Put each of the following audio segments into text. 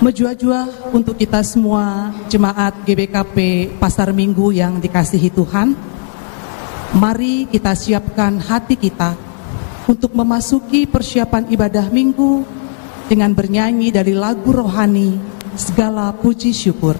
Menjua-jua untuk kita semua jemaat GBKP Pasar Minggu yang dikasihi Tuhan, mari kita siapkan hati kita untuk memasuki persiapan ibadah minggu dengan bernyanyi dari lagu rohani Segala Puji Syukur.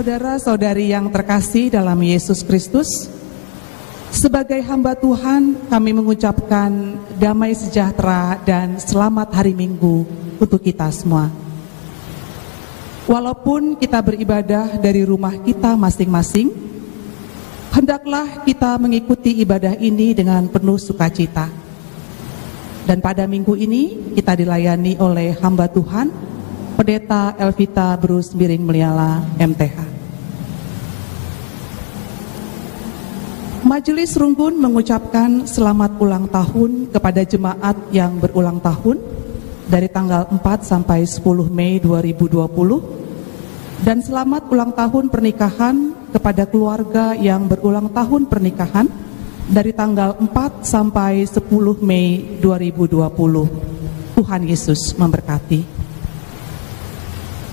Saudara-saudari yang terkasih dalam Yesus Kristus, sebagai hamba Tuhan kami mengucapkan damai sejahtera dan selamat hari Minggu untuk kita semua. Walaupun kita beribadah dari rumah kita masing-masing, hendaklah kita mengikuti ibadah ini dengan penuh sukacita. Dan pada minggu ini kita dilayani oleh hamba Tuhan, Pendeta Elvita Bruce Miring Meliala, MTH. Majelis Rungkun mengucapkan selamat ulang tahun kepada jemaat yang berulang tahun dari tanggal 4 sampai 10 Mei 2020 dan selamat ulang tahun pernikahan kepada keluarga yang berulang tahun pernikahan dari tanggal 4 sampai 10 Mei 2020. Tuhan Yesus memberkati.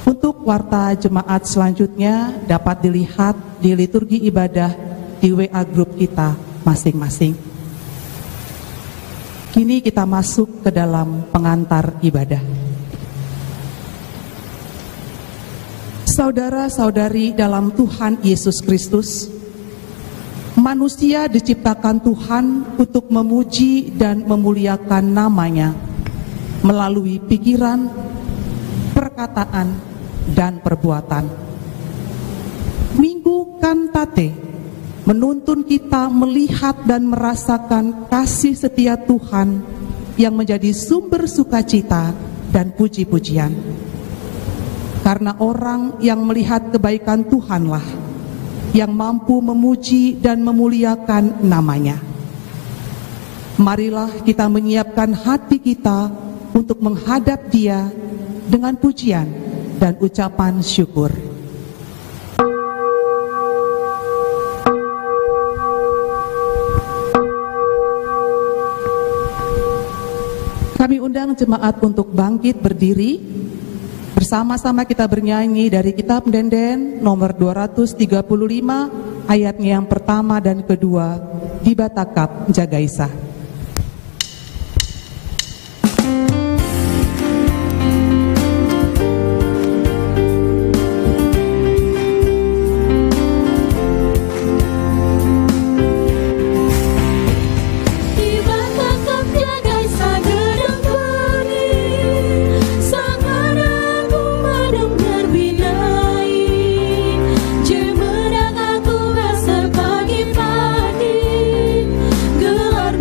Untuk warta jemaat selanjutnya dapat dilihat di liturgi ibadah di WA grup kita masing-masing. Kini kita masuk ke dalam pengantar ibadah. Saudara-saudari dalam Tuhan Yesus Kristus, manusia diciptakan Tuhan untuk memuji dan memuliakan nama-Nya melalui pikiran, perkataan, dan perbuatan. Minggu Kantate menuntun kita melihat dan merasakan kasih setia Tuhan yang menjadi sumber sukacita dan puji-pujian. Karena orang yang melihat kebaikan Tuhanlah yang mampu memuji dan memuliakan nama-Nya. Marilah kita menyiapkan hati kita untuk menghadap Dia dengan pujian dan ucapan syukur. Kami undang jemaat untuk bangkit berdiri. Bersama-sama kita bernyanyi dari Kitab Denden nomor 235 ayatnya yang pertama dan kedua, di Batakap Jagaisa. Pagi-pagi gelar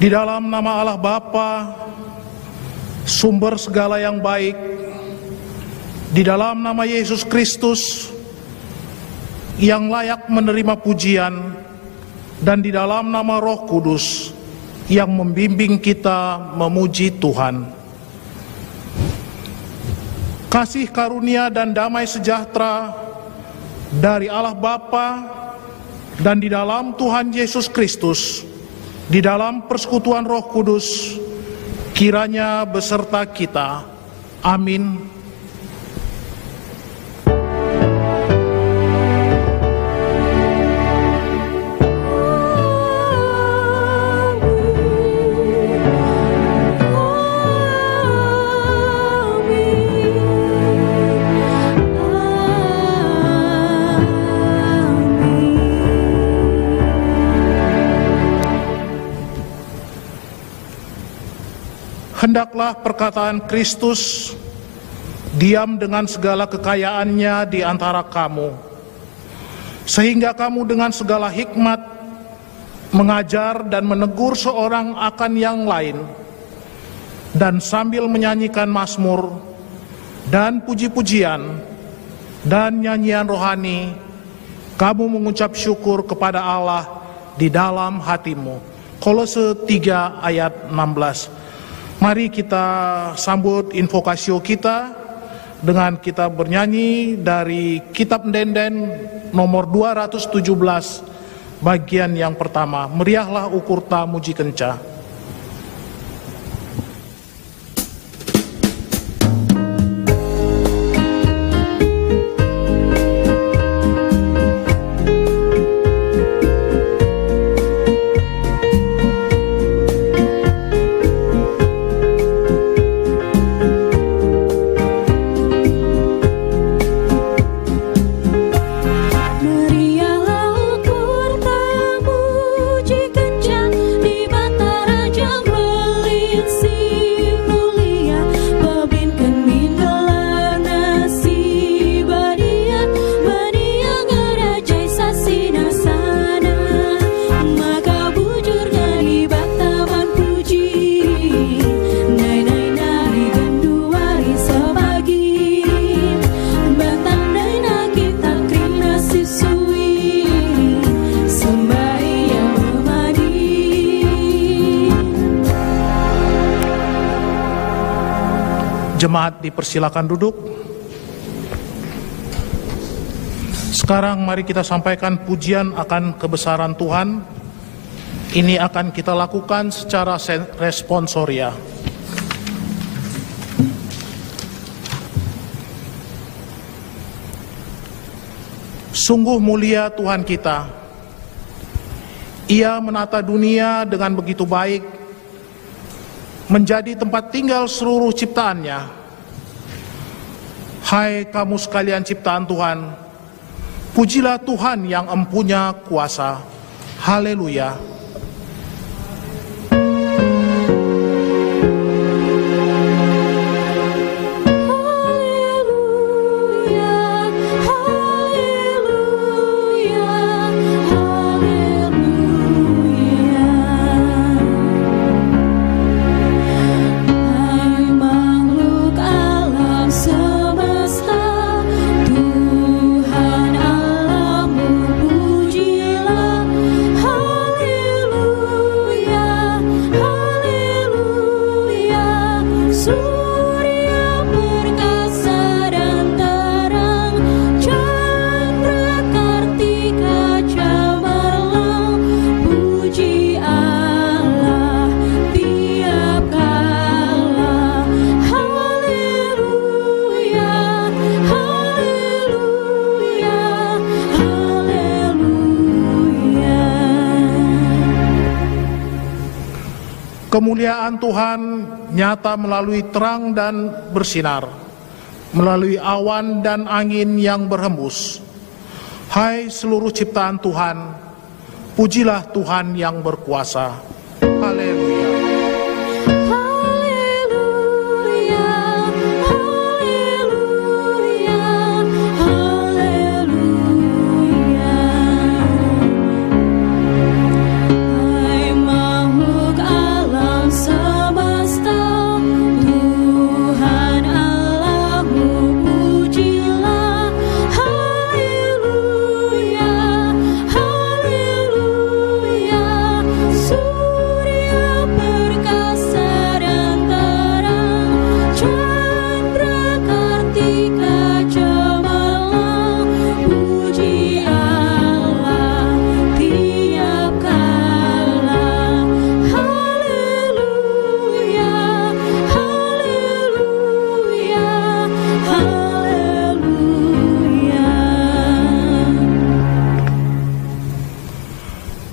Di dalam nama Allah Bapa, sumber segala yang baik, di dalam nama Yesus Kristus yang layak menerima pujian, dan di dalam nama Roh Kudus yang membimbing kita memuji Tuhan. Kasih karunia dan damai sejahtera dari Allah Bapa dan di dalam Tuhan Yesus Kristus, di dalam persekutuan Roh Kudus, kiranya beserta kita. Amin. Hendaklah perkataan Kristus diam dengan segala kekayaannya di antara kamu, sehingga kamu dengan segala hikmat mengajar dan menegur seorang akan yang lain, dan sambil menyanyikan mazmur dan puji-pujian dan nyanyian rohani, kamu mengucap syukur kepada Allah di dalam hatimu. Kolose 3 ayat 16. Mari kita sambut invokasio kita dengan kita bernyanyi dari Kitab Ndenden nomor 217 bagian yang pertama. Meriahlah ukurta muji kenca. Jemaat dipersilakan duduk. Sekarang mari kita sampaikan pujian akan kebesaran Tuhan. Ini akan kita lakukan secara responsoria. Sungguh mulia Tuhan kita. Ia menata dunia dengan begitu baik, menjadi tempat tinggal seluruh ciptaannya. Hai kamu sekalian ciptaan Tuhan, pujilah Tuhan yang empunya kuasa. Haleluya. Kemuliaan Tuhan nyata melalui terang dan bersinar, melalui awan dan angin yang berhembus. Hai seluruh ciptaan Tuhan, pujilah Tuhan yang berkuasa. Haleluya. Hai makhluk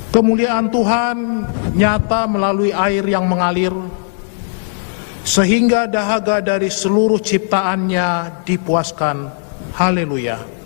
Kemuliaan Tuhan nyata melalui air yang mengalir, sehingga dahaga dari seluruh ciptaannya dipuaskan. Haleluya.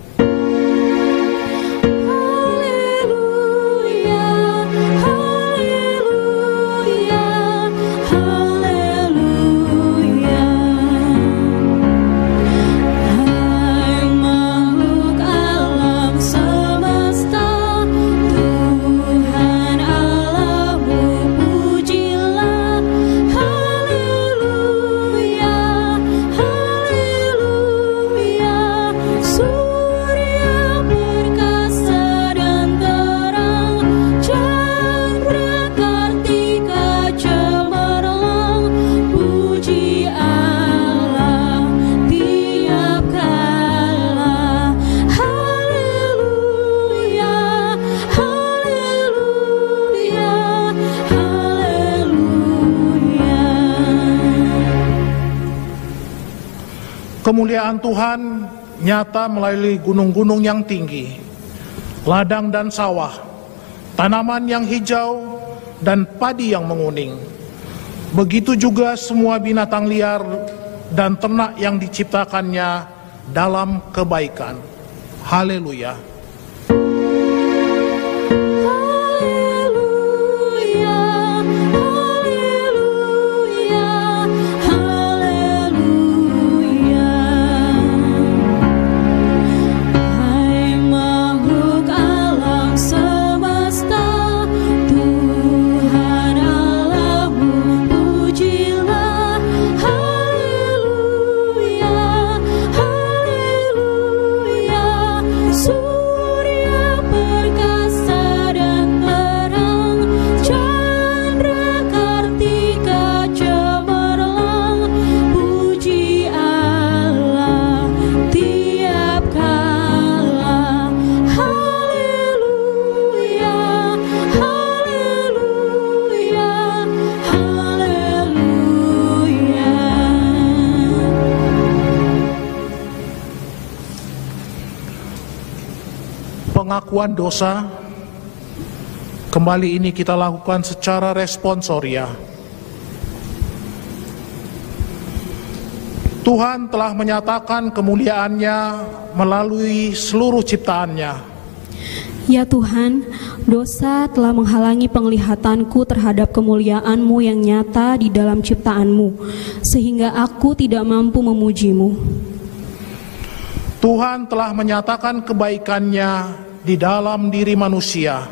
Kemuliaan Tuhan nyata melalui gunung-gunung yang tinggi, ladang dan sawah, tanaman yang hijau, dan padi yang menguning. Begitu juga semua binatang liar dan ternak yang diciptakannya dalam kebaikan. Haleluya. Pengakuan dosa kembali ini kita lakukan secara responsoria. Tuhan telah menyatakan kemuliaannya melalui seluruh ciptaannya. Ya Tuhan, dosa telah menghalangi penglihatanku terhadap kemuliaan-Mu yang nyata di dalam ciptaan-Mu, sehingga aku tidak mampu memuji-Mu. Tuhan telah menyatakan kebaikannya di dalam diri manusia.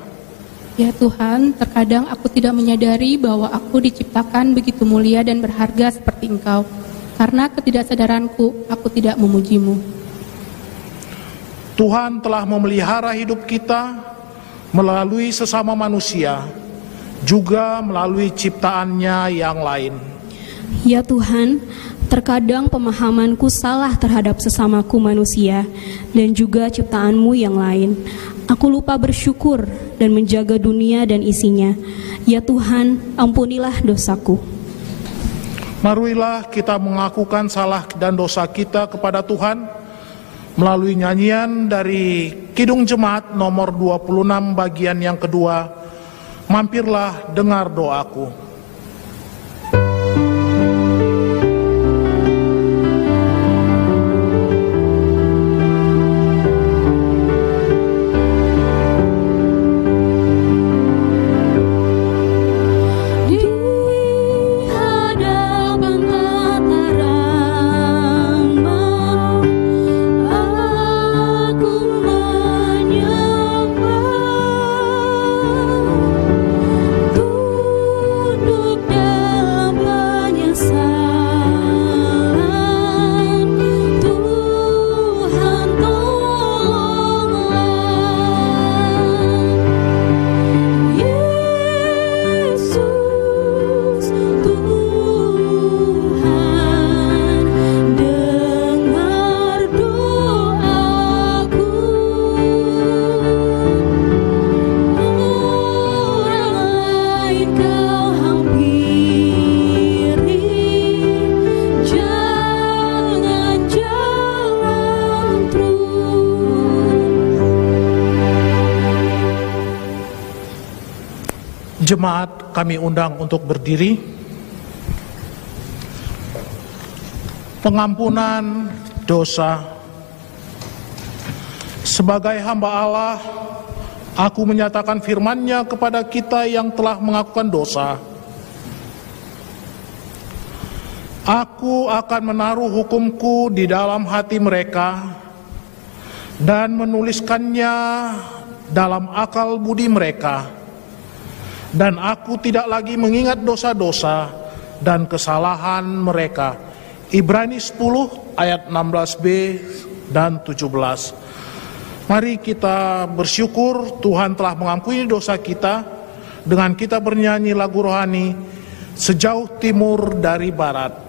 Ya Tuhan, terkadang aku tidak menyadari bahwa aku diciptakan begitu mulia dan berharga seperti Engkau. Karena ketidaksadaranku, aku tidak memuji-Mu. Tuhan telah memelihara hidup kita melalui sesama manusia, juga melalui ciptaannya yang lain. Ya Tuhan, terkadang pemahamanku salah terhadap sesamaku manusia dan juga ciptaan-Mu yang lain. Aku lupa bersyukur dan menjaga dunia dan isinya. Ya Tuhan, ampunilah dosaku. Marilah kita mengakukan salah dan dosa kita kepada Tuhan melalui nyanyian dari Kidung Jemaat nomor 26 bagian yang kedua. Mampirlah dengar doaku. Ku Jemaat kami undang untuk berdiri. Pengampunan dosa. Sebagai hamba Allah, aku menyatakan firman-Nya kepada kita yang telah mengakukan dosa. Aku akan menaruh hukum-Ku di dalam hati mereka dan menuliskannya dalam akal budi mereka. Dan aku tidak lagi mengingat dosa-dosa dan kesalahan mereka. Ibrani 10 ayat 16b dan 17. Mari kita bersyukur Tuhan telah mengampuni dosa kita dengan kita bernyanyi lagu rohani Sejauh Timur dari Barat.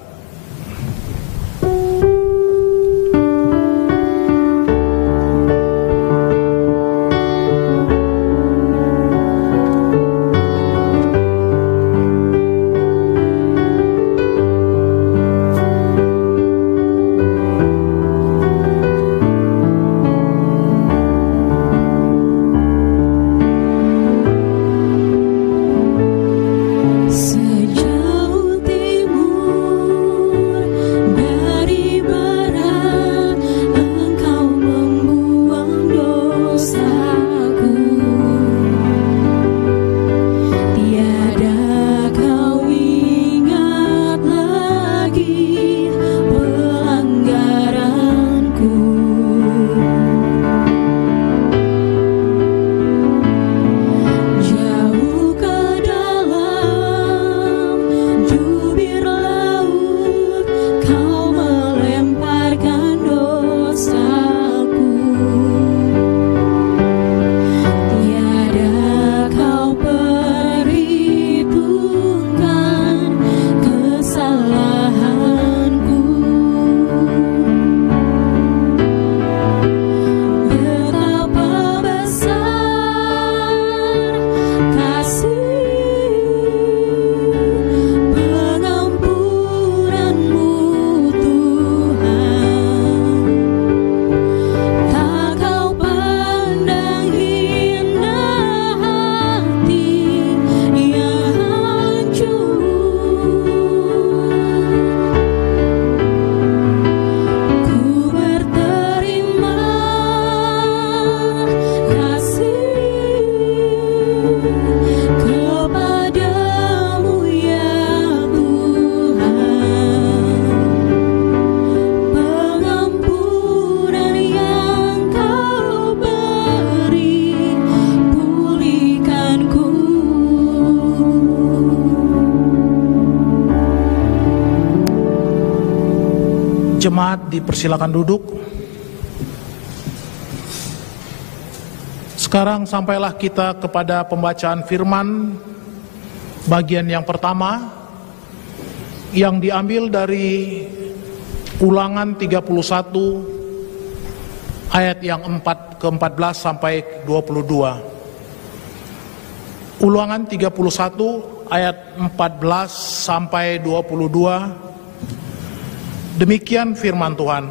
Jemaat dipersilakan duduk. Sekarang sampailah kita kepada pembacaan firman bagian yang pertama yang diambil dari Ulangan 31 ayat yang ke-14 sampai 22. Ulangan 31 ayat 14 sampai 22. Demikian firman Tuhan.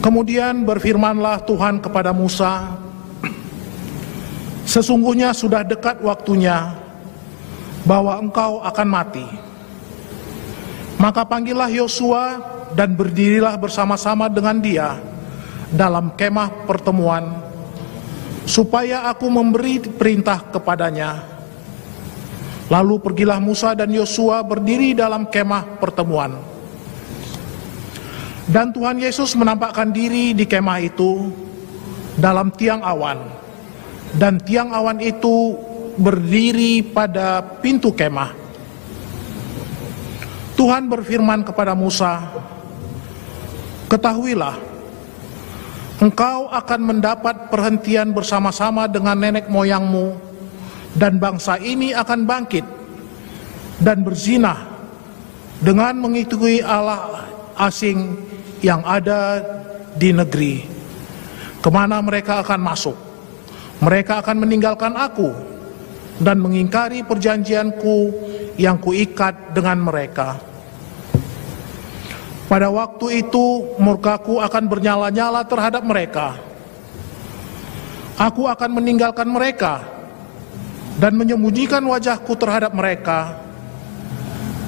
Kemudian berfirmanlah Tuhan kepada Musa, sesungguhnya sudah dekat waktunya bahwa engkau akan mati. Maka panggillah Yosua dan berdirilah bersama-sama dengan dia dalam kemah pertemuan, supaya aku memberi perintah kepadanya. Lalu pergilah Musa dan Yosua berdiri dalam kemah pertemuan. Dan Tuhan Yesus menampakkan diri di kemah itu dalam tiang awan. Dan tiang awan itu berdiri pada pintu kemah. Tuhan berfirman kepada Musa, ketahuilah, engkau akan mendapat perhentian bersama-sama dengan nenek moyangmu, dan bangsa ini akan bangkit dan berzinah dengan mengikuti Allah asing yang ada di negeri kemana mereka akan masuk. Mereka akan meninggalkan aku dan mengingkari perjanjianku yang kuikat dengan mereka. Pada waktu itu murkaku akan bernyala-nyala terhadap mereka. Aku akan meninggalkan mereka dan menyembunyikan wajahku terhadap mereka,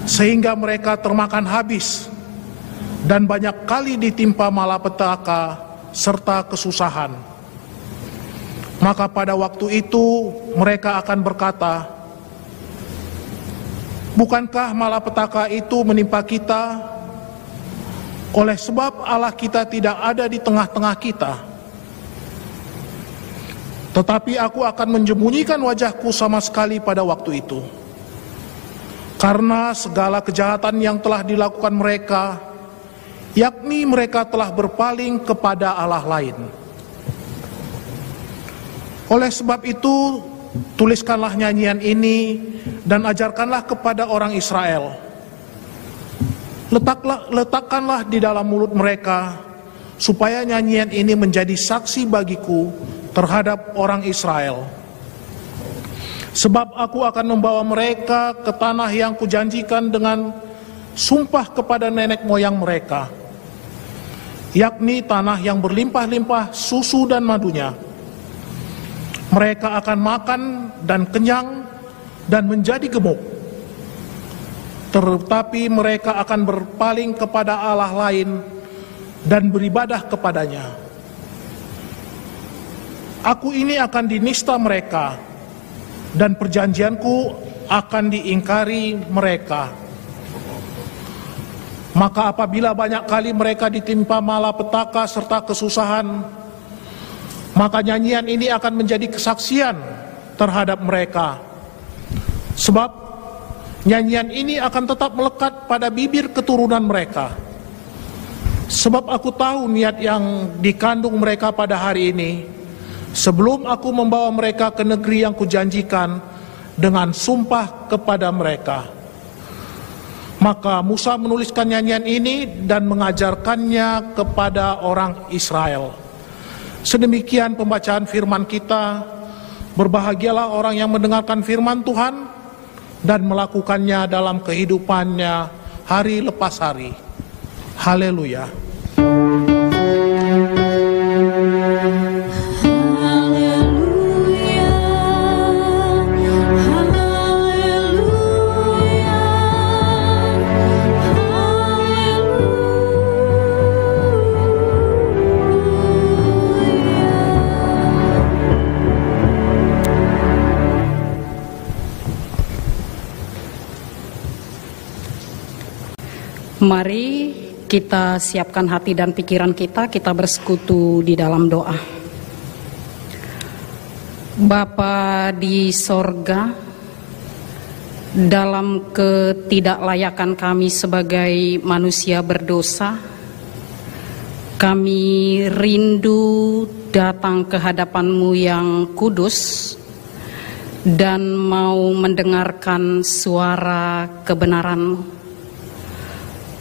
sehingga mereka termakan habis dan banyak kali ditimpa malapetaka serta kesusahan. Maka pada waktu itu mereka akan berkata, bukankah malapetaka itu menimpa kita? Oleh sebab Allah kita tidak ada di tengah-tengah kita. Tetapi aku akan menyembunyikan wajahku sama sekali pada waktu itu. Karena segala kejahatan yang telah dilakukan mereka, yakni mereka telah berpaling kepada Allah lain. Oleh sebab itu, tuliskanlah nyanyian ini dan ajarkanlah kepada orang Israel. Letakkanlah di dalam mulut mereka, supaya nyanyian ini menjadi saksi bagiku terhadap orang Israel. Sebab aku akan membawa mereka ke tanah yang kujanjikan dengan sumpah kepada nenek moyang mereka, yakni tanah yang berlimpah-limpah susu dan madunya. Mereka akan makan dan kenyang dan menjadi gemuk. Tetapi mereka akan berpaling kepada Allah lain dan beribadah kepadanya. Aku ini akan dinista mereka, dan perjanjianku akan diingkari mereka. Maka apabila banyak kali mereka ditimpa malapetaka serta kesusahan, maka nyanyian ini akan menjadi kesaksian terhadap mereka. Sebab nyanyian ini akan tetap melekat pada bibir keturunan mereka. Sebab aku tahu niat yang dikandung mereka pada hari ini, sebelum aku membawa mereka ke negeri yang kujanjikan dengan sumpah kepada mereka. Maka Musa menuliskan nyanyian ini dan mengajarkannya kepada orang Israel. Sedemikian pembacaan firman kita. Berbahagialah orang yang mendengarkan firman Tuhan dan melakukannya dalam kehidupannya hari lepas hari. Haleluya. Mari kita siapkan hati dan pikiran kita bersekutu di dalam doa. Bapa di sorga, dalam ketidaklayakan kami sebagai manusia berdosa, kami rindu datang ke hadapan-Mu yang kudus dan mau mendengarkan suara kebenaran-Mu.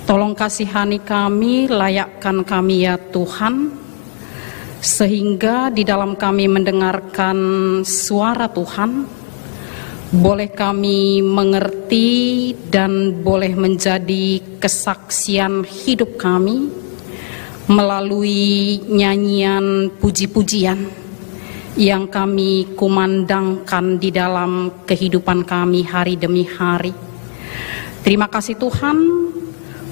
Tolong kasihani kami, layakkan kami ya Tuhan, sehingga di dalam kami mendengarkan suara Tuhan, boleh kami mengerti dan boleh menjadi kesaksian hidup kami melalui nyanyian puji-pujian yang kami kumandangkan di dalam kehidupan kami hari demi hari. Terima kasih Tuhan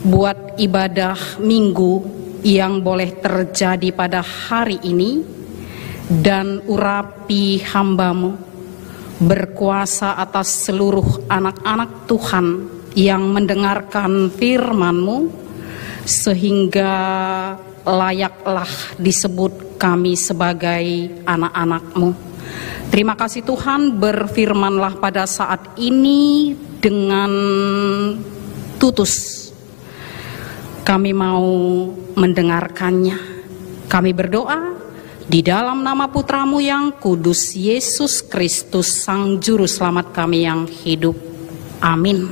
buat ibadah minggu yang boleh terjadi pada hari ini, dan urapi hamba-Mu berkuasa atas seluruh anak-anak Tuhan yang mendengarkan firman-Mu, sehingga layaklah disebut kami sebagai anak-anak-Mu. Terima kasih Tuhan, berfirmanlah pada saat ini dengan tutus. Kami mau mendengarkannya. Kami berdoa di dalam nama Putra-Mu yang kudus, Yesus Kristus, Sang Juru Selamat kami yang hidup. Amin.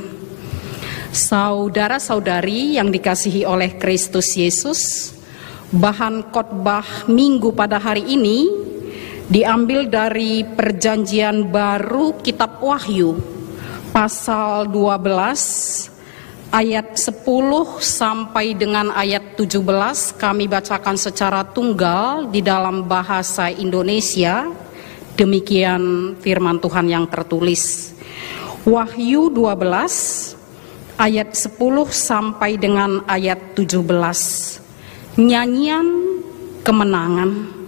Saudara-saudari yang dikasihi oleh Kristus Yesus, bahan khotbah minggu pada hari ini diambil dari Perjanjian Baru Kitab Wahyu, pasal 12, ayat 10 sampai dengan ayat 17 kami bacakan secara tunggal di dalam bahasa Indonesia. Demikian firman Tuhan yang tertulis. Wahyu 12 ayat 10 sampai dengan ayat 17. Nyanyian kemenangan.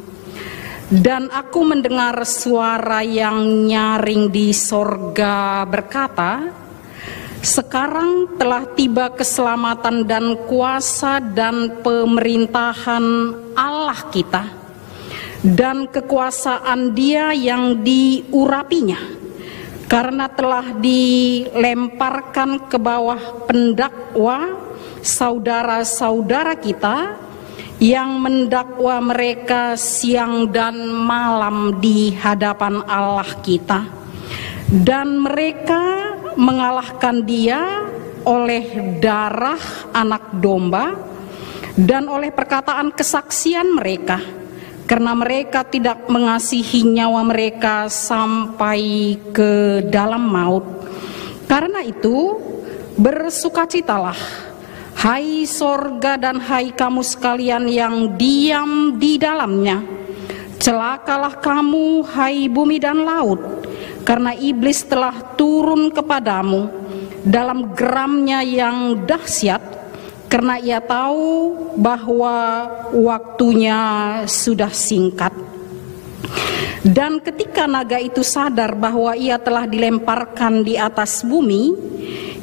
Dan aku mendengar suara yang nyaring di sorga berkata, sekarang telah tiba keselamatan dan kuasa dan pemerintahan Allah kita, dan kekuasaan Dia yang diurapinya, karena telah dilemparkan ke bawah pendakwa saudara-saudara kita yang mendakwa mereka siang dan malam di hadapan Allah kita. Dan mereka mengalahkan Dia oleh darah anak domba dan oleh perkataan kesaksian mereka, karena mereka tidak mengasihi nyawa mereka sampai ke dalam maut. Karena itu bersukacitalah, hai sorga dan hai kamu sekalian yang diam di dalamnya. Celakalah kamu, hai bumi dan laut, karena iblis telah turun kepadamu dalam geramnya yang dahsyat, karena ia tahu bahwa waktunya sudah singkat. Dan ketika naga itu sadar bahwa ia telah dilemparkan di atas bumi,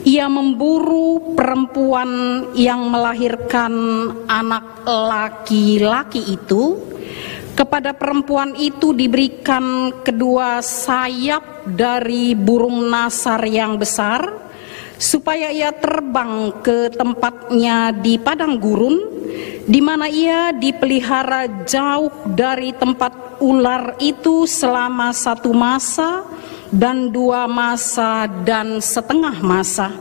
ia memburu perempuan yang melahirkan anak laki-laki itu. Kepada perempuan itu diberikan kedua sayap dari burung nasar yang besar, supaya ia terbang ke tempatnya di padang gurun, di mana ia dipelihara jauh dari tempat ular itu selama 1 masa dan 2 masa dan setengah masa.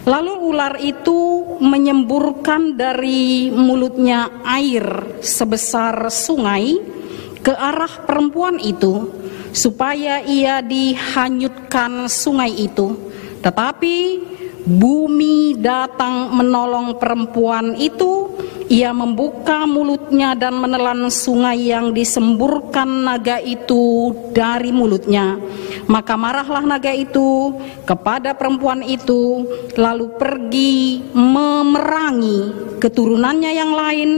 Lalu ular itu menyemburkan dari mulutnya air sebesar sungai ke arah perempuan itu, supaya ia dihanyutkan sungai itu. Tetapi bumi datang menolong perempuan itu. Ia membuka mulutnya dan menelan sungai yang disemburkan naga itu dari mulutnya. Maka marahlah naga itu kepada perempuan itu, lalu pergi memerangi keturunannya yang lain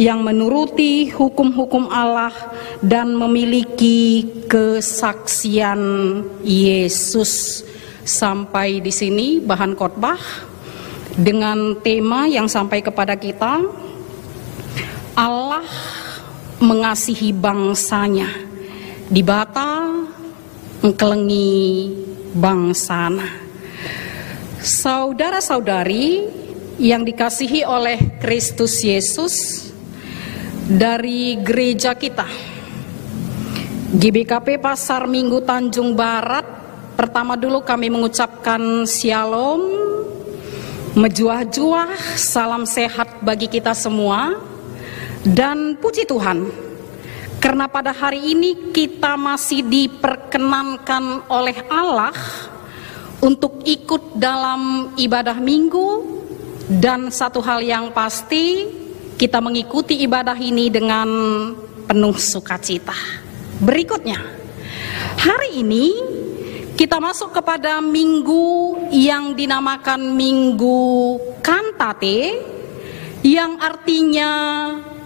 yang menuruti hukum-hukum Allah dan memiliki kesaksian Yesus. Sampai di sini bahan khotbah dengan tema yang sampai kepada kita, Allah mengasihi bangsanya, dibata engkelengi bangsana. Saudara-saudari yang dikasihi oleh Kristus Yesus, dari gereja kita GBKP Pasar Minggu Tanjung Barat, pertama dulu kami mengucapkan Shalom, mejuah-juah, salam sehat bagi kita semua. Dan puji Tuhan, karena pada hari ini kita masih diperkenankan oleh Allah untuk ikut dalam ibadah minggu. Dan satu hal yang pasti, kita mengikuti ibadah ini dengan penuh sukacita. Berikutnya, hari ini kita masuk kepada minggu yang dinamakan Minggu Kantate, yang artinya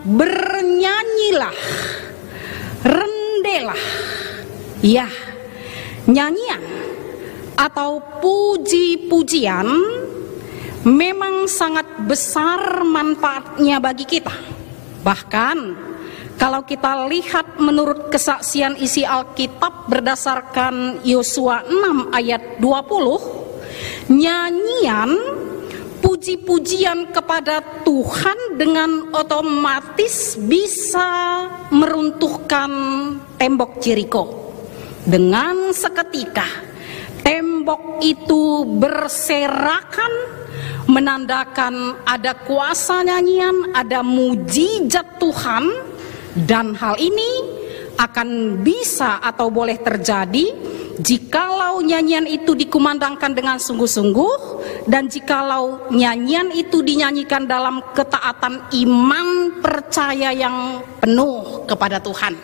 bernyanyilah, rendelah. Ya, nyanyian atau puji-pujian memang sangat besar manfaatnya bagi kita. Bahkan kalau kita lihat menurut kesaksian isi Alkitab berdasarkan Yosua 6 ayat 20, nyanyian puji-pujian kepada Tuhan dengan otomatis bisa meruntuhkan tembok Jeriko. Dengan seketika tembok itu berserakan, menandakan ada kuasa nyanyian, ada mujizat Tuhan. Dan hal ini akan bisa atau boleh terjadi jikalau nyanyian itu dikumandangkan dengan sungguh-sungguh, dan jikalau nyanyian itu dinyanyikan dalam ketaatan iman percaya yang penuh kepada Tuhan.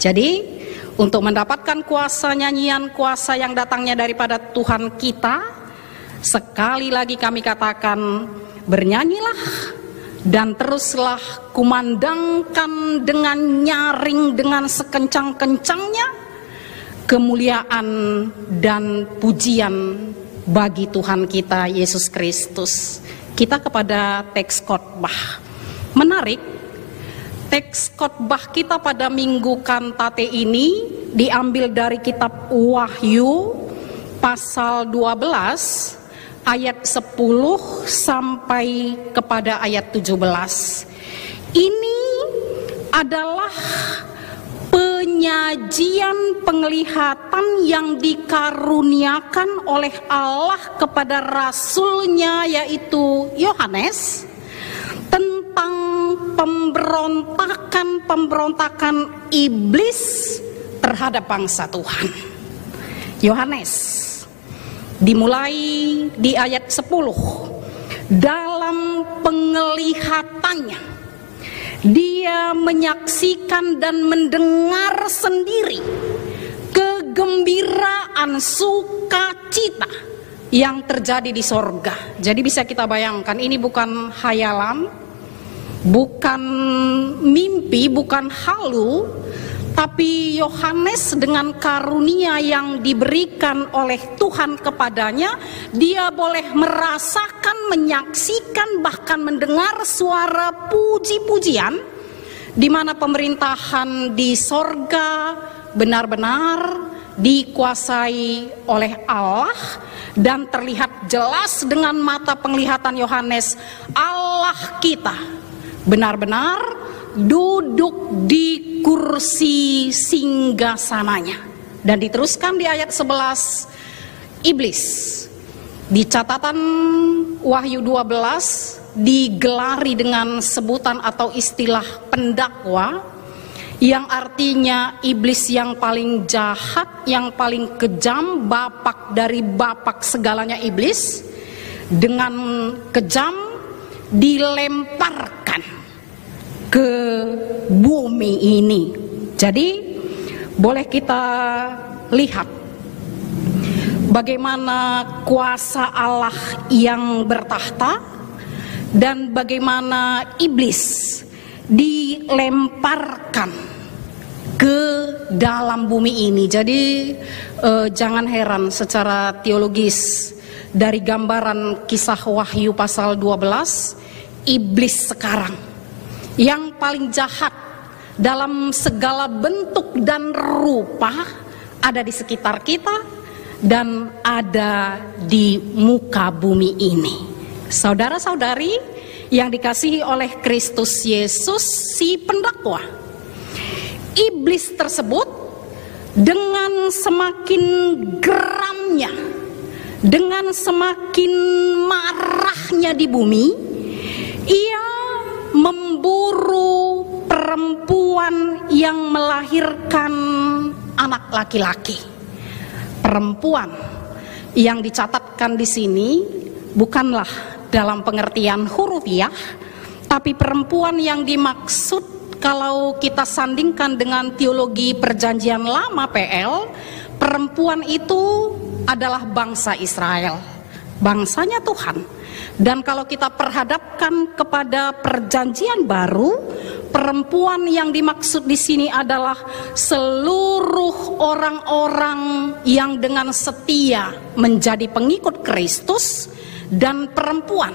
Jadi untuk mendapatkan kuasa nyanyian, kuasa yang datangnya daripada Tuhan kita, sekali lagi kami katakan, bernyanyilah dan teruslah kumandangkan dengan nyaring, dengan sekencang-kencangnya kemuliaan dan pujian bagi Tuhan kita Yesus Kristus. Kita kepada teks khotbah. Menarik, teks khotbah kita pada minggu kantate ini diambil dari kitab Wahyu pasal 12 ayat 10 sampai kepada ayat 17. Ini adalah penyajian penglihatan yang dikaruniakan oleh Allah kepada rasulnya, yaitu Yohanes, tentang pemberontakan iblis terhadap bangsa Tuhan. Yohanes dimulai di ayat 10. Dalam penglihatannya dia menyaksikan dan mendengar sendiri kegembiraan sukacita yang terjadi di sorga. Jadi bisa kita bayangkan, ini bukan hayalan, bukan mimpi, bukan halu, tapi Yohanes dengan karunia yang diberikan oleh Tuhan kepadanya, dia boleh merasakan, menyaksikan, bahkan mendengar suara puji-pujian, di mana pemerintahan di sorga benar-benar dikuasai oleh Allah, dan terlihat jelas dengan mata penglihatan Yohanes, Allah kita benar-benar duduk di kursi singgasananya. Dan diteruskan di ayat 11, iblis di catatan Wahyu 12 digelari dengan sebutan atau istilah pendakwa, yang artinya iblis yang paling jahat, yang paling kejam, bapak dari bapak segalanya iblis, dengan kejam dilemparkan ke bumi ini. Jadi boleh kita lihat bagaimana kuasa Allah yang bertahta dan bagaimana iblis dilemparkan ke dalam bumi ini. Jadi jangan heran secara teologis dari gambaran kisah Wahyu pasal 12, iblis sekarang yang paling jahat dalam segala bentuk dan rupa ada di sekitar kita dan ada di muka bumi ini. Saudara-saudari yang dikasihi oleh Kristus Yesus, si pendakwa, iblis tersebut dengan semakin geramnya, dengan semakin marahnya di bumi, ia memburu perempuan yang melahirkan anak laki-laki. Perempuan yang dicatatkan di sini bukanlah dalam pengertian hurufiah, tapi perempuan yang dimaksud kalau kita sandingkan dengan teologi Perjanjian Lama PL, perempuan itu adalah bangsa Israel, bangsanya Tuhan. Dan kalau kita perhadapkan kepada Perjanjian Baru, perempuan yang dimaksud di sini adalah seluruh orang-orang yang dengan setia menjadi pengikut Kristus, dan perempuan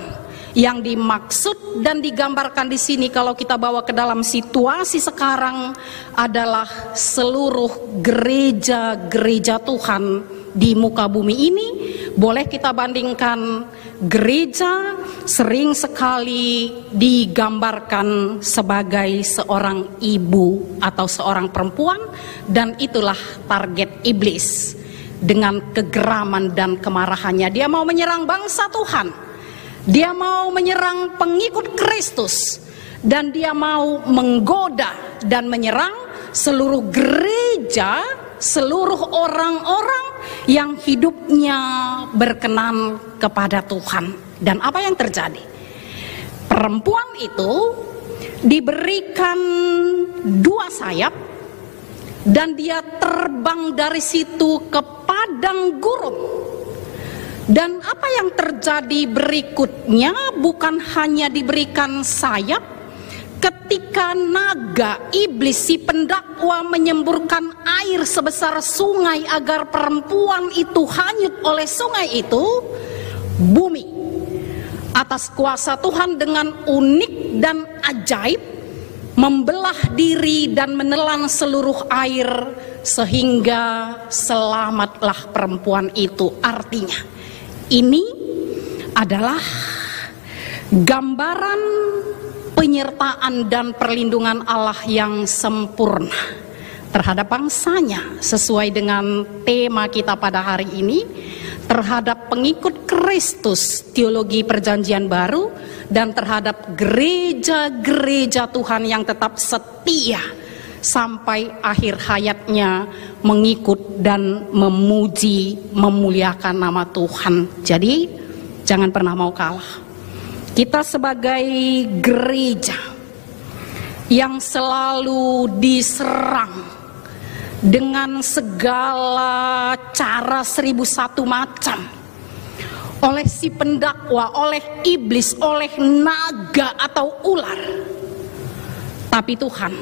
yang dimaksud dan digambarkan di sini kalau kita bawa ke dalam situasi sekarang adalah seluruh gereja-gereja Tuhan di muka bumi ini. Boleh kita bandingkan, gereja sering sekali digambarkan sebagai seorang ibu atau seorang perempuan, dan itulah target iblis. Dengan kegeraman dan kemarahannya, dia mau menyerang bangsa Tuhan, dia mau menyerang pengikut Kristus, dan dia mau menggoda dan menyerang seluruh gereja seluruh orang-orang yang hidupnya berkenan kepada Tuhan. Dan apa yang terjadi? Perempuan itu diberikan 2 sayap dan dia terbang dari situ ke padang gurun. Dan apa yang terjadi berikutnya bukan hanya diberikan sayap. Ketika naga iblis si pendakwa menyemburkan air sebesar sungai agar perempuan itu hanyut oleh sungai itu, bumi atas kuasa Tuhan dengan unik dan ajaib membelah diri dan menelan seluruh air sehingga selamatlah perempuan itu. Artinya ini adalah gambaran penyertaan dan perlindungan Allah yang sempurna terhadap bangsanya, sesuai dengan tema kita pada hari ini, terhadap pengikut Kristus teologi perjanjian baru, dan terhadap gereja-gereja Tuhan yang tetap setia sampai akhir hayatnya mengikut dan memuji, memuliakan nama Tuhan. Jadi jangan pernah mau kalah. Kita sebagai gereja yang selalu diserang dengan segala cara 1001 macam oleh si pendakwa, oleh iblis, oleh naga atau ular. Tapi Tuhan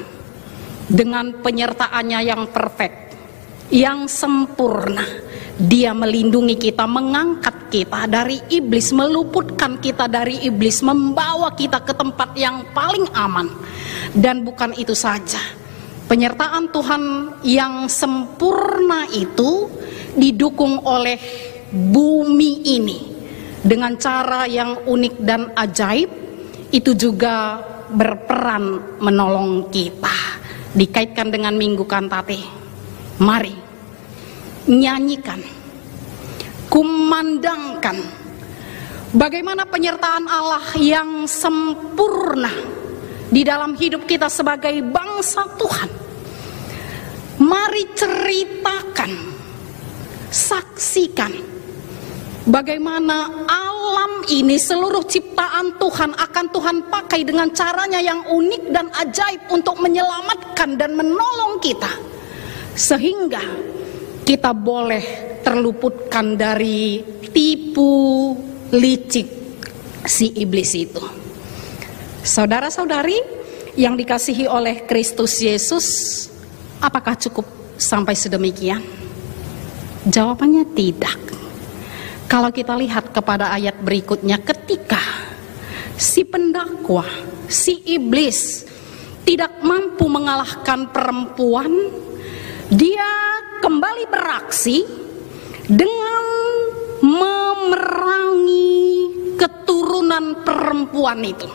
dengan penyertaannya yang perfect, yang sempurna, Dia melindungi kita, mengangkat kita dari iblis, meluputkan kita dari iblis, membawa kita ke tempat yang paling aman. Dan bukan itu saja, penyertaan Tuhan yang sempurna itu didukung oleh bumi ini dengan cara yang unik dan ajaib. Itu juga berperan menolong kita. Dikaitkan dengan Minggu Kantate, mari nyanyikan, kumandangkan bagaimana penyertaan Allah yang sempurna di dalam hidup kita sebagai bangsa Tuhan. Mari ceritakan, saksikan bagaimana alam ini, seluruh ciptaan Tuhan akan Tuhan pakai dengan caranya yang unik dan ajaib untuk menyelamatkan dan menolong kita, sehingga kita boleh terluputkan dari tipu licik si iblis itu. Saudara-saudari yang dikasihi oleh Kristus Yesus, apakah cukup sampai sedemikian? Jawabannya tidak. Kalau kita lihat kepada ayat berikutnya, ketika si pendakwa, si iblis tidak mampu mengalahkan perempuan, dia kembali beraksi dengan memerangi keturunan perempuan itu.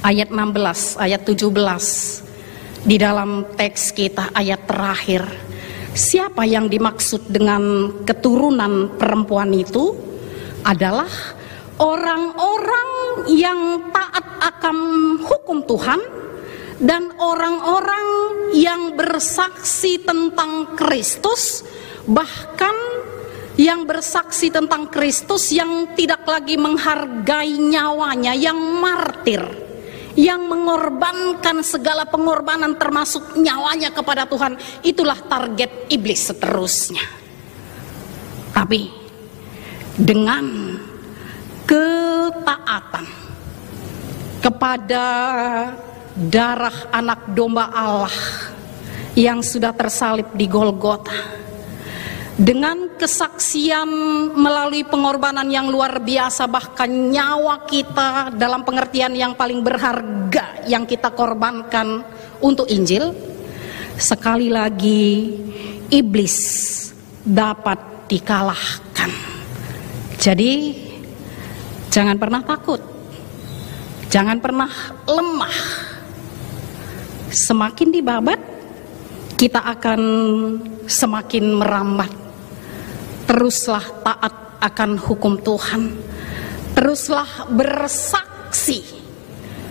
Ayat 16, ayat 17 di dalam teks kita, ayat terakhir. Siapa yang dimaksud dengan keturunan perempuan itu? Adalah orang-orang yang taat akan hukum Tuhan dan orang-orang yang bersaksi tentang Kristus, bahkan yang bersaksi tentang Kristus yang tidak lagi menghargai nyawanya, yang martir, yang mengorbankan segala pengorbanan termasuk nyawanya kepada Tuhan. Itulah target iblis seterusnya. Tapi dengan ketaatan kepada darah anak domba Allah yang sudah tersalib di Golgota, dengan kesaksian melalui pengorbanan yang luar biasa, bahkan nyawa kita dalam pengertian yang paling berharga yang kita korbankan untuk Injil, sekali lagi iblis dapat dikalahkan. Jadi jangan pernah takut, jangan pernah lemah. Semakin dibabat, kita akan semakin merambat. Teruslah taat akan hukum Tuhan. Teruslah bersaksi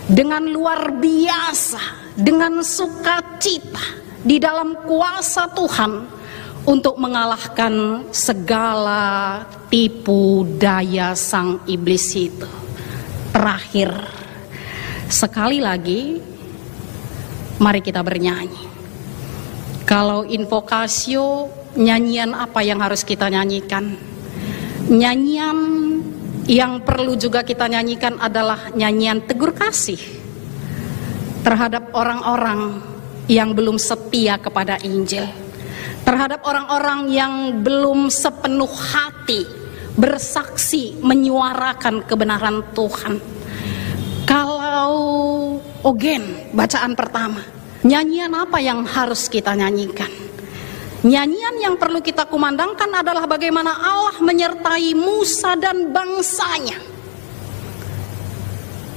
dengan luar biasa, dengan sukacita, di dalam kuasa Tuhan untuk mengalahkan segala tipu daya sang iblis itu. Terakhir, sekali lagi, mari kita bernyanyi. Kalau invokasio, nyanyian apa yang harus kita nyanyikan? Nyanyian yang perlu juga kita nyanyikan adalah nyanyian tegur kasih terhadap orang-orang yang belum setia kepada Injil, terhadap orang-orang yang belum sepenuh hati bersaksi menyuarakan kebenaran Tuhan. Kalau Ogen, bacaan pertama, nyanyian apa yang harus kita nyanyikan? Nyanyian yang perlu kita kumandangkan adalah bagaimana Allah menyertai Musa dan bangsanya.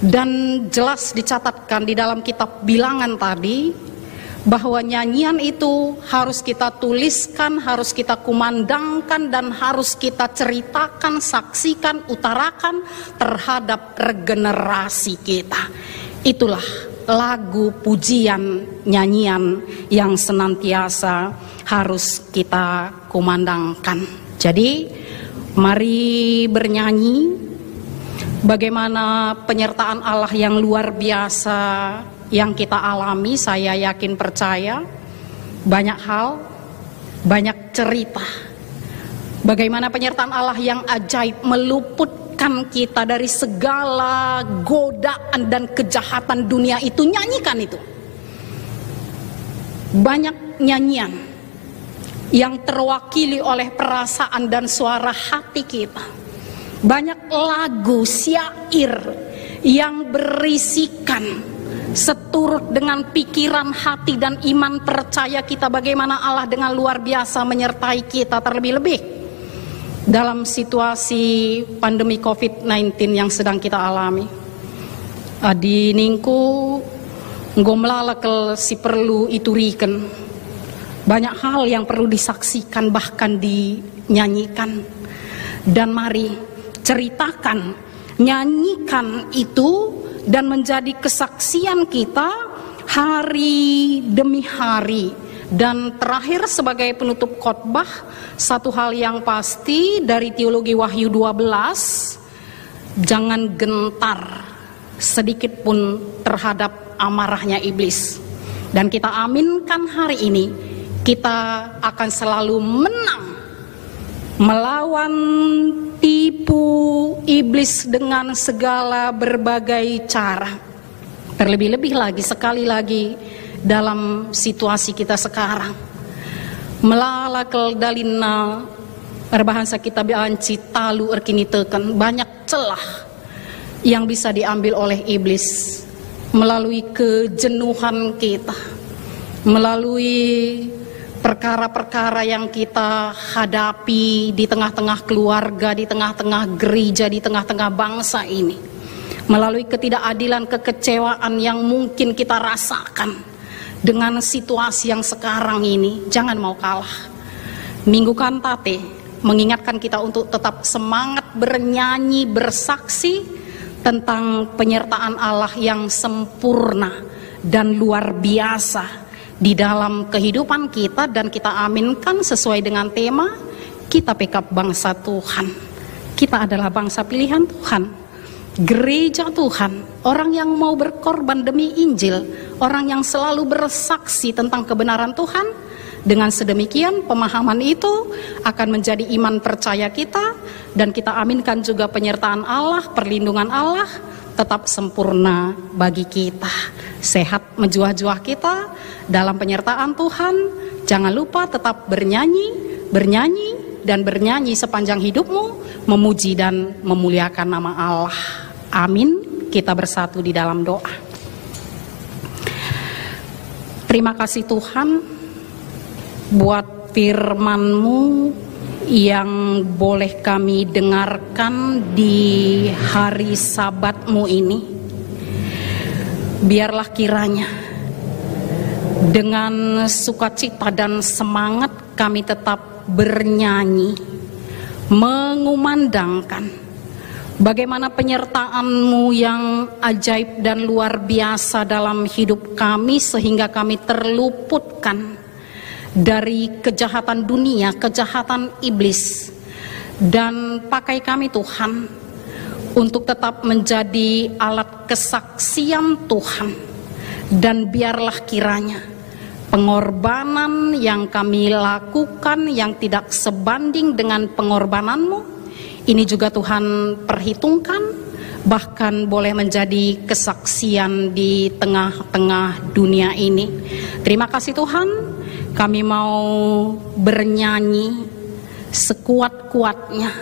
Dan jelas dicatatkan di dalam kitab Bilangan tadi, bahwa nyanyian itu harus kita tuliskan, harus kita kumandangkan, dan harus kita ceritakan, saksikan, utarakan terhadap regenerasi kita. Itulah lagu, pujian, nyanyian yang senantiasa harus kita kumandangkan. Jadi mari bernyanyi bagaimana penyertaan Allah yang luar biasa yang kita alami. Saya yakin percaya banyak hal, banyak cerita bagaimana penyertaan Allah yang ajaib meluputkan kita dari segala godaan dan kejahatan dunia itu. Nyanyikan itu. Banyak nyanyian yang terwakili oleh perasaan dan suara hati kita. Banyak lagu, syair yang berisikan seturut dengan pikiran, hati, dan iman percaya kita bagaimana Allah dengan luar biasa menyertai kita, terlebih-lebih dalam situasi pandemi COVID-19 yang sedang kita alami. Adi ningku ngomlalakel si perlu ituriken. Banyak hal yang perlu disaksikan, bahkan dinyanyikan. Dan mari ceritakan, nyanyikan itu, dan menjadi kesaksian kita hari demi hari. Dan terakhir sebagai penutup khotbah, satu hal yang pasti dari teologi Wahyu 12, jangan gentar sedikit pun terhadap amarahnya iblis. Dan kita aminkan hari ini, kita akan selalu menang melawan tipu iblis dengan segala berbagai cara. Terlebih-lebih lagi, sekali lagi dalam situasi kita sekarang, melalakal dalina berbahasa kita bianci talu erkini teken, banyak celah yang bisa diambil oleh iblis melalui kejenuhan kita, melalui perkara-perkara yang kita hadapi di tengah-tengah keluarga, di tengah-tengah gereja, di tengah-tengah bangsa ini, melalui ketidakadilan, kekecewaan yang mungkin kita rasakan dengan situasi yang sekarang ini. Jangan mau kalah. Minggu Kantate mengingatkan kita untuk tetap semangat bernyanyi, bersaksi tentang penyertaan Allah yang sempurna dan luar biasa di dalam kehidupan kita. Dan kita aminkan sesuai dengan tema kita PKP bangsa Tuhan. Kita adalah bangsa pilihan Tuhan, gereja Tuhan, orang yang mau berkorban demi Injil, orang yang selalu bersaksi tentang kebenaran Tuhan. Dengan sedemikian pemahaman itu akan menjadi iman percaya kita, dan kita aminkan juga penyertaan Allah, perlindungan Allah tetap sempurna bagi kita. Sehat menjuah-juah kita dalam penyertaan Tuhan. Jangan lupa tetap bernyanyi, dan bernyanyi sepanjang hidupmu, memuji dan memuliakan nama Allah. Amin. Kita bersatu di dalam doa. Terima kasih Tuhan buat firman-Mu yang boleh kami dengarkan di hari Sabat-Mu ini. Biarlah kiranya dengan sukacita dan semangat kami tetap bernyanyi, mengumandangkan bagaimana penyertaan-Mu yang ajaib dan luar biasa dalam hidup kami, sehingga kami terluputkan dari kejahatan dunia, kejahatan iblis. Dan pakai kami Tuhan untuk tetap menjadi alat kesaksian Tuhan. Dan biarlah kiranya pengorbanan yang kami lakukan yang tidak sebanding dengan pengorbanan-Mu, ini juga Tuhan perhitungkan, bahkan boleh menjadi kesaksian di tengah-tengah dunia ini. Terima kasih Tuhan, kami mau bernyanyi sekuat-kuatnya,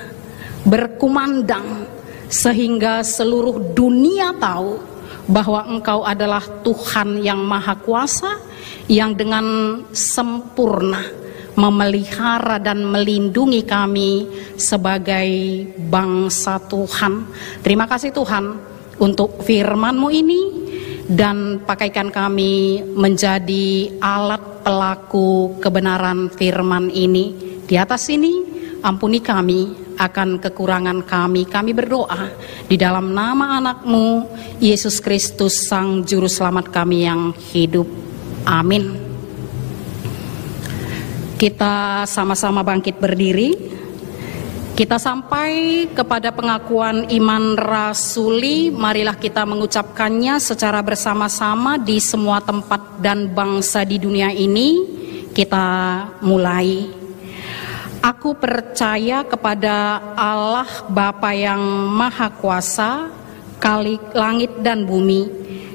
berkumandang, sehingga seluruh dunia tahu bahwa Engkau adalah Tuhan yang Maha Kuasa, yang dengan sempurna memelihara dan melindungi kami sebagai bangsa Tuhan. Terima kasih Tuhan untuk firman-Mu ini, dan pakaikan kami menjadi alat pelaku kebenaran firman ini. Di atas ini ampuni kami akan kekurangan kami. Kami berdoa di dalam nama anak-Mu Yesus Kristus, Sang Juru Selamat kami yang hidup. Amin. Kita sama-sama bangkit berdiri. Kita sampai kepada pengakuan iman rasuli. Marilah kita mengucapkannya secara bersama-sama di semua tempat dan bangsa di dunia ini. Kita mulai. Aku percaya kepada Allah Bapa yang Maha Kuasa, Khalik langit dan bumi,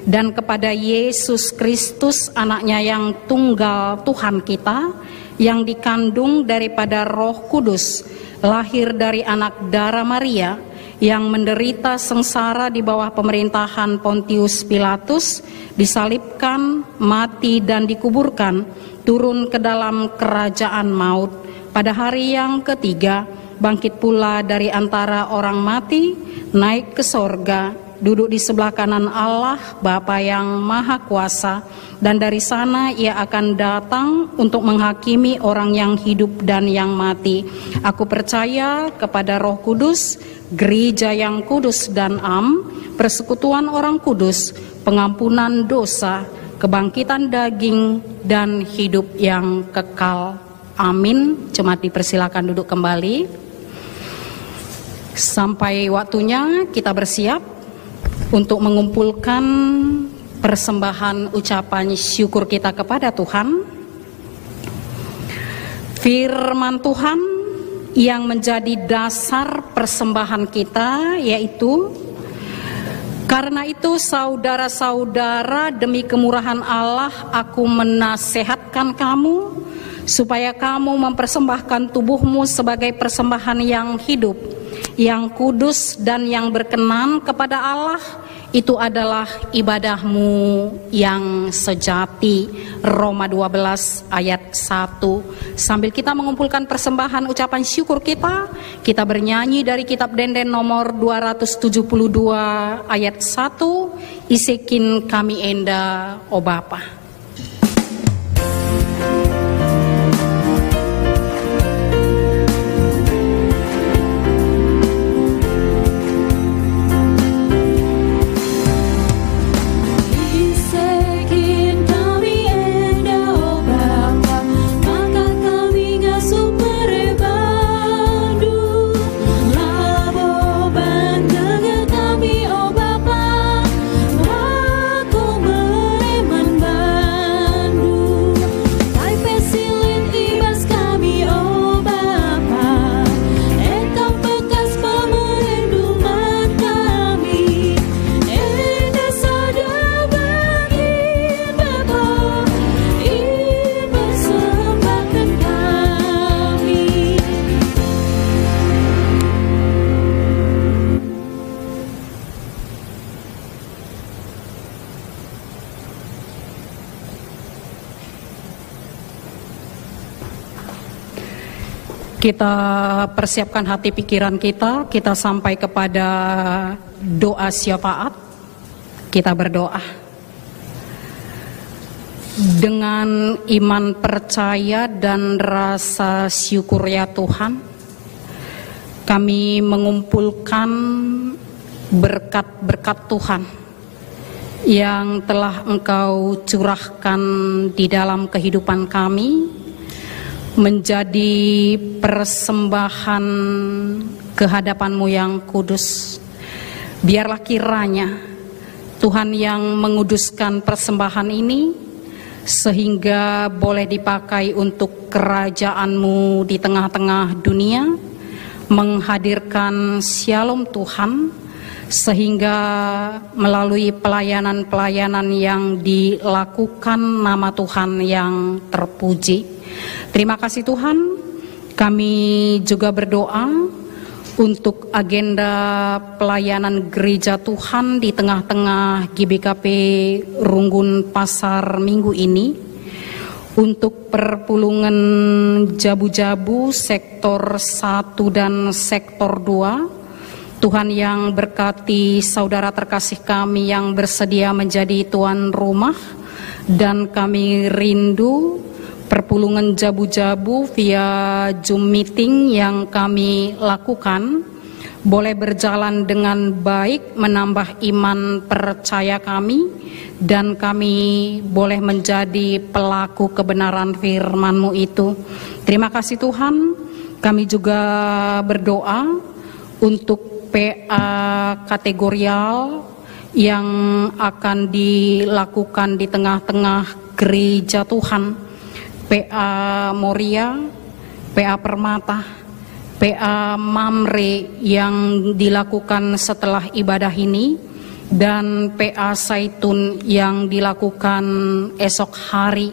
dan kepada Yesus Kristus, anaknya yang tunggal Tuhan kita, yang dikandung daripada Roh Kudus, lahir dari anak darah Maria, yang menderita sengsara di bawah pemerintahan Pontius Pilatus, disalibkan, mati dan dikuburkan, turun ke dalam kerajaan maut. Pada hari yang ketiga, bangkit pula dari antara orang mati, naik ke sorga, duduk di sebelah kanan Allah Bapa yang Maha Kuasa, dan dari sana Ia akan datang untuk menghakimi orang yang hidup dan yang mati. Aku percaya kepada Roh Kudus, gereja yang kudus dan am, persekutuan orang kudus, pengampunan dosa, kebangkitan daging, dan hidup yang kekal. Amin. Jemaat dipersilakan duduk kembali. Sampai waktunya kita bersiap untuk mengumpulkan persembahan ucapan syukur kita kepada Tuhan. Firman Tuhan yang menjadi dasar persembahan kita yaitu, karena itu saudara-saudara, demi kemurahan Allah aku menasehatkan kamu supaya kamu mempersembahkan tubuhmu sebagai persembahan yang hidup, yang kudus dan yang berkenan kepada Allah. Itu adalah ibadahmu yang sejati. Roma 12 ayat 1. Sambil kita mengumpulkan persembahan ucapan syukur kita bernyanyi dari kitab Denden nomor 272 ayat 1, Isekin kami enda o Bapa. Kita persiapkan hati pikiran kita sampai kepada doa syafaat. Kita berdoa. Dengan iman percaya dan rasa syukur ya Tuhan, kami mengumpulkan berkat-berkat Tuhan yang telah Engkau curahkan di dalam kehidupan kami, menjadi persembahan kehadapan-Mu yang kudus. Biarlah kiranya Tuhan yang menguduskan persembahan ini sehingga boleh dipakai untuk kerajaan-Mu di tengah-tengah dunia, menghadirkan shalom Tuhan, sehingga melalui pelayanan-pelayanan yang dilakukan nama Tuhan yang terpuji. Terima kasih Tuhan. Kami juga berdoa untuk agenda pelayanan gereja Tuhan di tengah-tengah GBKP Runggun Pasar minggu ini, untuk perpulungan Jabu-Jabu sektor 1 dan sektor 2. Tuhan yang berkati saudara terkasih kami yang bersedia menjadi tuan rumah, dan kami rindu perpulungan Jabu-Jabu via Zoom meeting yang kami lakukan boleh berjalan dengan baik, menambah iman percaya kami, dan kami boleh menjadi pelaku kebenaran firman-Mu itu. Terima kasih Tuhan. Kami juga berdoa untuk PA kategorial yang akan dilakukan di tengah-tengah gereja Tuhan. PA Moria, PA Permata, PA Mamre yang dilakukan setelah ibadah ini, dan PA Saitun yang dilakukan esok hari.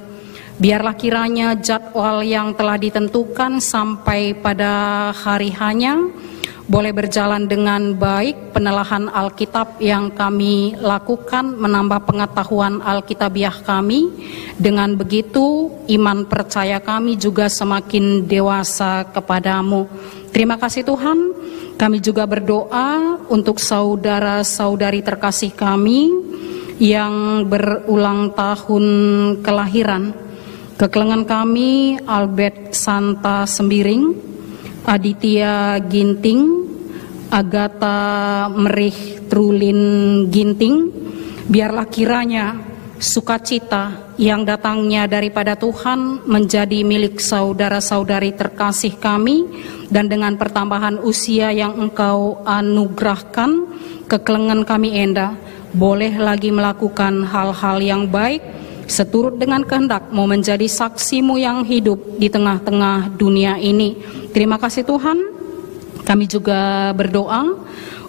Biarlah kiranya jadwal yang telah ditentukan sampai pada hari hanya boleh berjalan dengan baik. Penelahan Alkitab yang kami lakukan menambah pengetahuan Alkitabiah kami. Dengan begitu iman percaya kami juga semakin dewasa kepadamu. Terima kasih Tuhan. Kami juga berdoa untuk saudara-saudari terkasih kami yang berulang tahun kelahiran. Kekelengan kami Albert Santa Sembiring, Aditya Ginting, Agatha Merih Trulin Ginting. Biarlah kiranya sukacita yang datangnya daripada Tuhan menjadi milik saudara-saudari terkasih kami, dan dengan pertambahan usia yang Engkau anugerahkan, kekelengan kami Enda boleh lagi melakukan hal-hal yang baik seturut dengan kehendak-Mu, menjadi saksi-Mu yang hidup di tengah-tengah dunia ini. Terima kasih Tuhan. Kami juga berdoa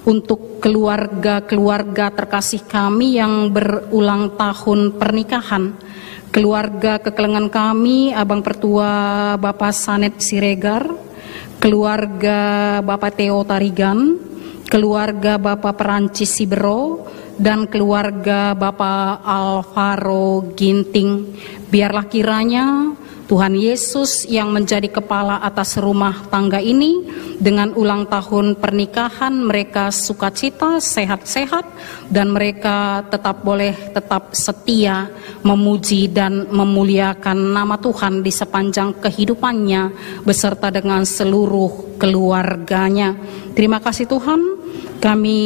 untuk keluarga-keluarga terkasih kami yang berulang tahun pernikahan. Keluarga kekelengan kami Abang Pertua Bapak Sanet Siregar, keluarga Bapak Theo Tarigan, keluarga Bapak Perancis Sibero, dan keluarga Bapak Alvaro Ginting. Biarlah kiranya Tuhan Yesus yang menjadi kepala atas rumah tangga ini, dengan ulang tahun pernikahan mereka sukacita, sehat-sehat, dan mereka tetap setia memuji dan memuliakan nama Tuhan di sepanjang kehidupannya beserta dengan seluruh keluarganya. Terima kasih Tuhan. Kami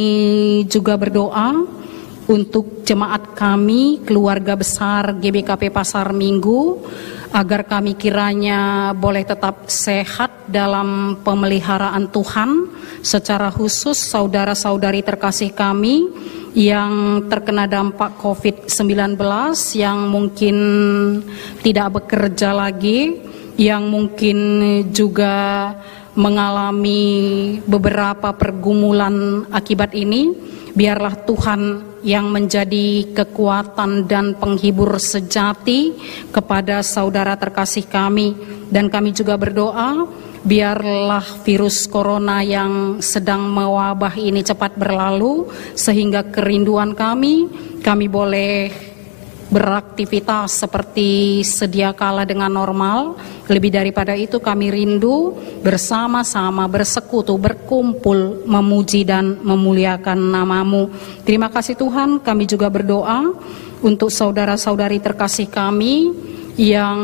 juga berdoa untuk jemaat kami, keluarga besar GBKP Pasar Minggu, agar kami kiranya boleh tetap sehat dalam pemeliharaan Tuhan. Secara khusus saudara-saudari terkasih kami yang terkena dampak COVID-19, yang mungkin tidak bekerja lagi, yang mungkin juga mengalami beberapa pergumulan akibat ini. Biarlah Tuhan yang menjadi kekuatan dan penghibur sejati kepada saudara terkasih kami. Dan kami juga berdoa, biarlah virus corona yang sedang mewabah ini cepat berlalu, sehingga kerinduan kami boleh beraktivitas seperti sedia kala dengan normal. Lebih daripada itu kami rindu bersama-sama bersekutu, berkumpul, memuji dan memuliakan nama-Mu. Terima kasih Tuhan. Kami juga berdoa untuk saudara-saudari terkasih kami yang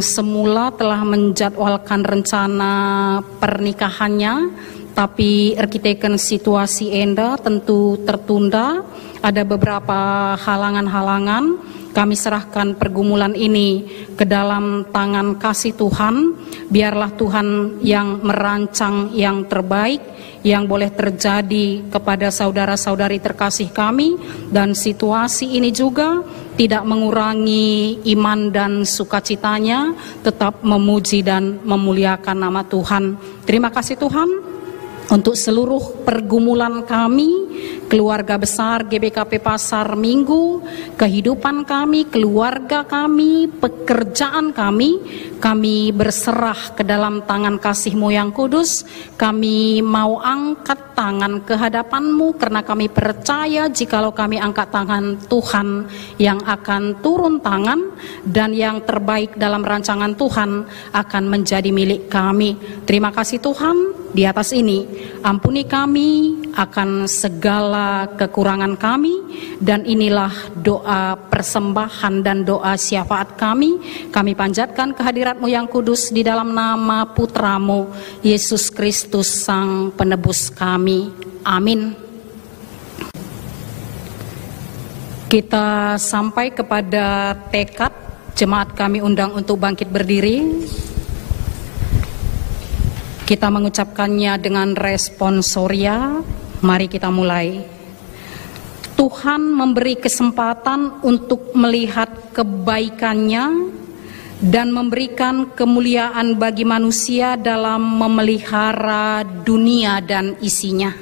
semula telah menjadwalkan rencana pernikahannya, tapi arkiteken situasi Enda tentu tertunda ada beberapa halangan-halangan. Kami serahkan pergumulan ini ke dalam tangan kasih Tuhan. Biarlah Tuhan yang merancang yang terbaik yang boleh terjadi kepada saudara-saudari terkasih kami, dan situasi ini juga tidak mengurangi iman dan sukacitanya, tetap memuji dan memuliakan nama Tuhan. Terima kasih Tuhan untuk seluruh pergumulan kami, keluarga besar GBKP Pasar Minggu, kehidupan kami, keluarga kami, pekerjaan kami berserah ke dalam tangan kasih-Mu yang kudus. Kami mau angkat tangan ke hadapan-Mu karena kami percaya jikalau kami angkat tangan, Tuhan yang akan turun tangan, dan yang terbaik dalam rancangan Tuhan akan menjadi milik kami. Terima kasih Tuhan. Di atas ini, ampuni kami akan segala kekurangan kami, dan inilah doa persembahan dan doa syafaat kami. Kami panjatkan kehadirat-Mu yang kudus di dalam nama Putra-Mu, Yesus Kristus Sang Penebus kami. Amin. Kita sampai kepada tekad, jemaat kami undang untuk bangkit berdiri. Kita mengucapkannya dengan responsoria. Mari kita mulai. Tuhan memberi kesempatan untuk melihat kebaikannya dan memberikan kemuliaan bagi manusia dalam memelihara dunia dan isinya.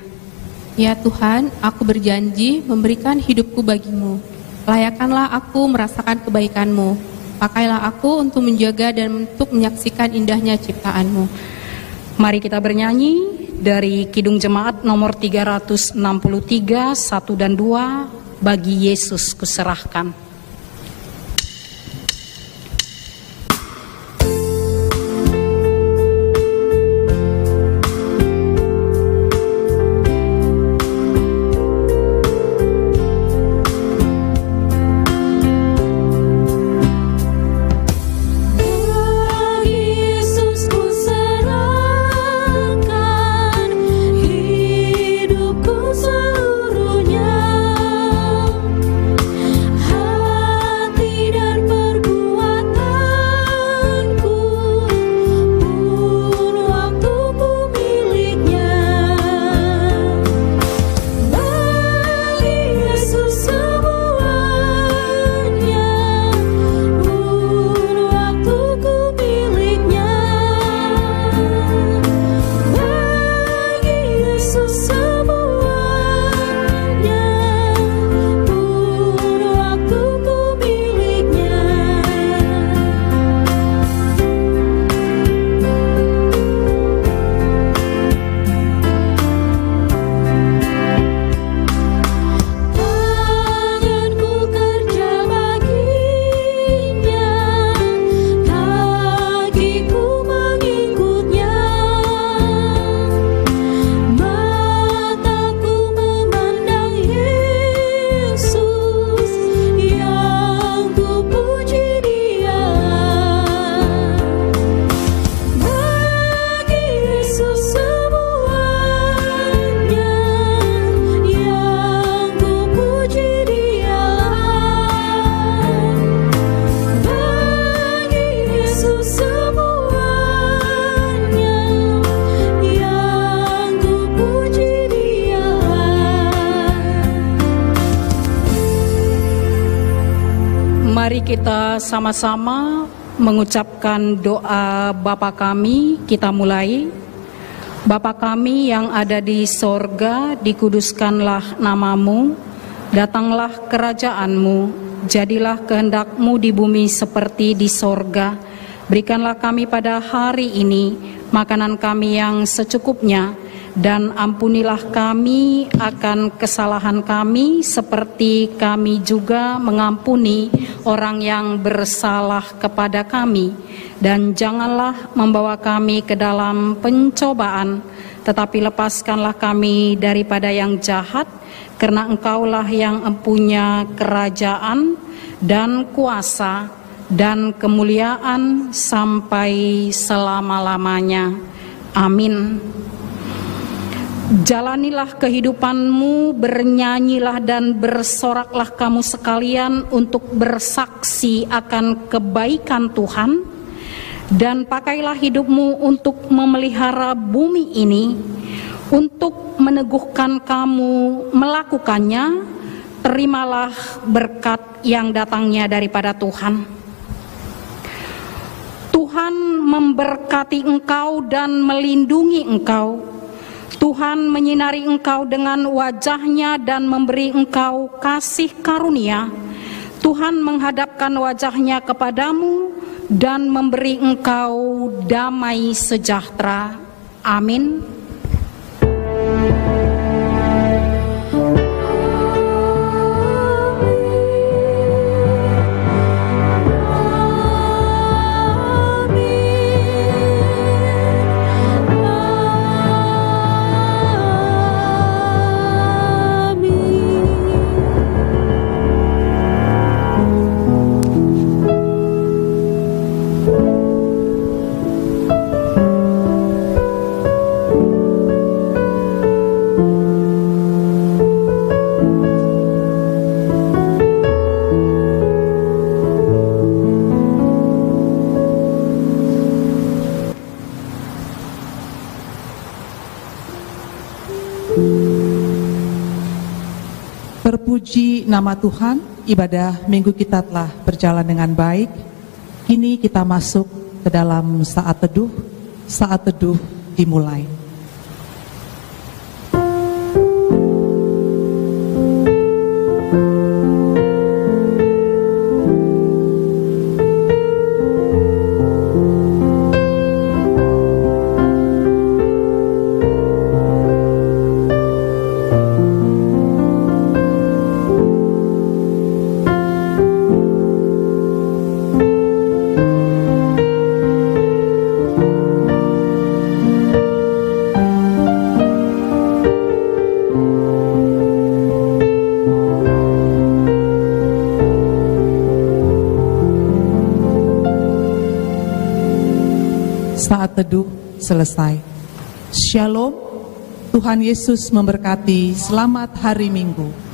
Ya Tuhan, aku berjanji memberikan hidupku bagimu. Layakanlah aku merasakan kebaikan-Mu. Pakailah aku untuk menjaga dan untuk menyaksikan indahnya ciptaan-Mu. Mari kita bernyanyi dari Kidung Jemaat nomor 363, 1 dan 2, bagi Yesus kuserahkan. Mari kita sama-sama mengucapkan doa Bapa kami. Kita mulai. Bapa kami yang ada di sorga, dikuduskanlah namamu, datanglah kerajaan-Mu, jadilah kehendak-Mu di bumi seperti di sorga. Berikanlah kami pada hari ini makanan kami yang secukupnya, dan ampunilah kami akan kesalahan kami seperti kami juga mengampuni orang yang bersalah kepada kami. Dan janganlah membawa kami ke dalam pencobaan, tetapi lepaskanlah kami daripada yang jahat, karena Engkaulah yang empunya kerajaan dan kuasa dan kemuliaan sampai selama-lamanya. Amin. Jalanilah kehidupanmu, bernyanyilah dan bersoraklah kamu sekalian untuk bersaksi akan kebaikan Tuhan, dan pakailah hidupmu untuk memelihara bumi ini, untuk meneguhkan kamu melakukannya. Terimalah berkat yang datangnya daripada Tuhan. Tuhan memberkati engkau dan melindungi engkau. Tuhan menyinari engkau dengan wajah-Nya dan memberi engkau kasih karunia. Tuhan menghadapkan wajah-Nya kepadamu dan memberi engkau damai sejahtera. Amin. Terpuji nama Tuhan, ibadah minggu kita telah berjalan dengan baik. Kini kita masuk ke dalam saat teduh dimulai. Saat teduh selesai. Shalom, Tuhan Yesus memberkati. Selamat hari Minggu.